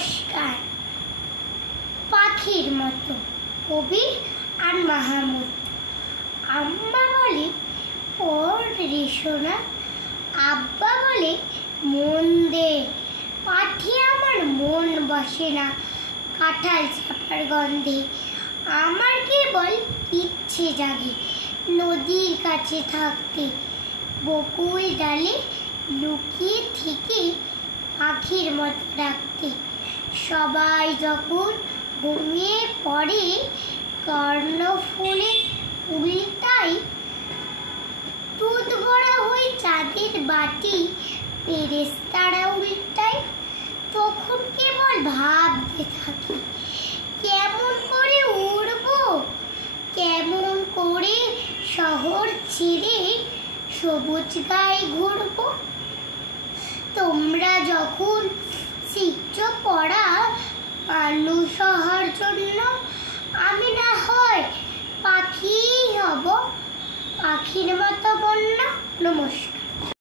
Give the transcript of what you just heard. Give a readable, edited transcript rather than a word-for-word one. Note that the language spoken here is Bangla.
নমস্কার। পাখির মতো, কবি আর মাহমুদ। আম্মা বলে পড় রে সোনা, আব্বা বলে মন দে। পাখি আমার মন বসে না কাঁঠাল চাপার গন্ধে। আমার কেবল ইচ্ছে জাগে নদীর কাছে থাকতে, বকুল ডালে লুকিয়ে থেকে পাখির মতো ডাকতে। সবাই যখন ঘুমিয়ে পড়ে কর্ণফুলে উল্টাই, দুধ ভরা হই চাঁদের বাটি ফেরেশতারা উল্টাই। তখন কেবল ভাবতে থাকি কেমন করে উড়বো, কেমন করে শহর ছেড়ে সবুজ গায়ে ঘুরবো। তোমরা যখন শিখছো পড়া মানুষ হওয়ার জন্য, আমি না হয় পাখি হব, পাখির মতো বন্যা। নমস্কার।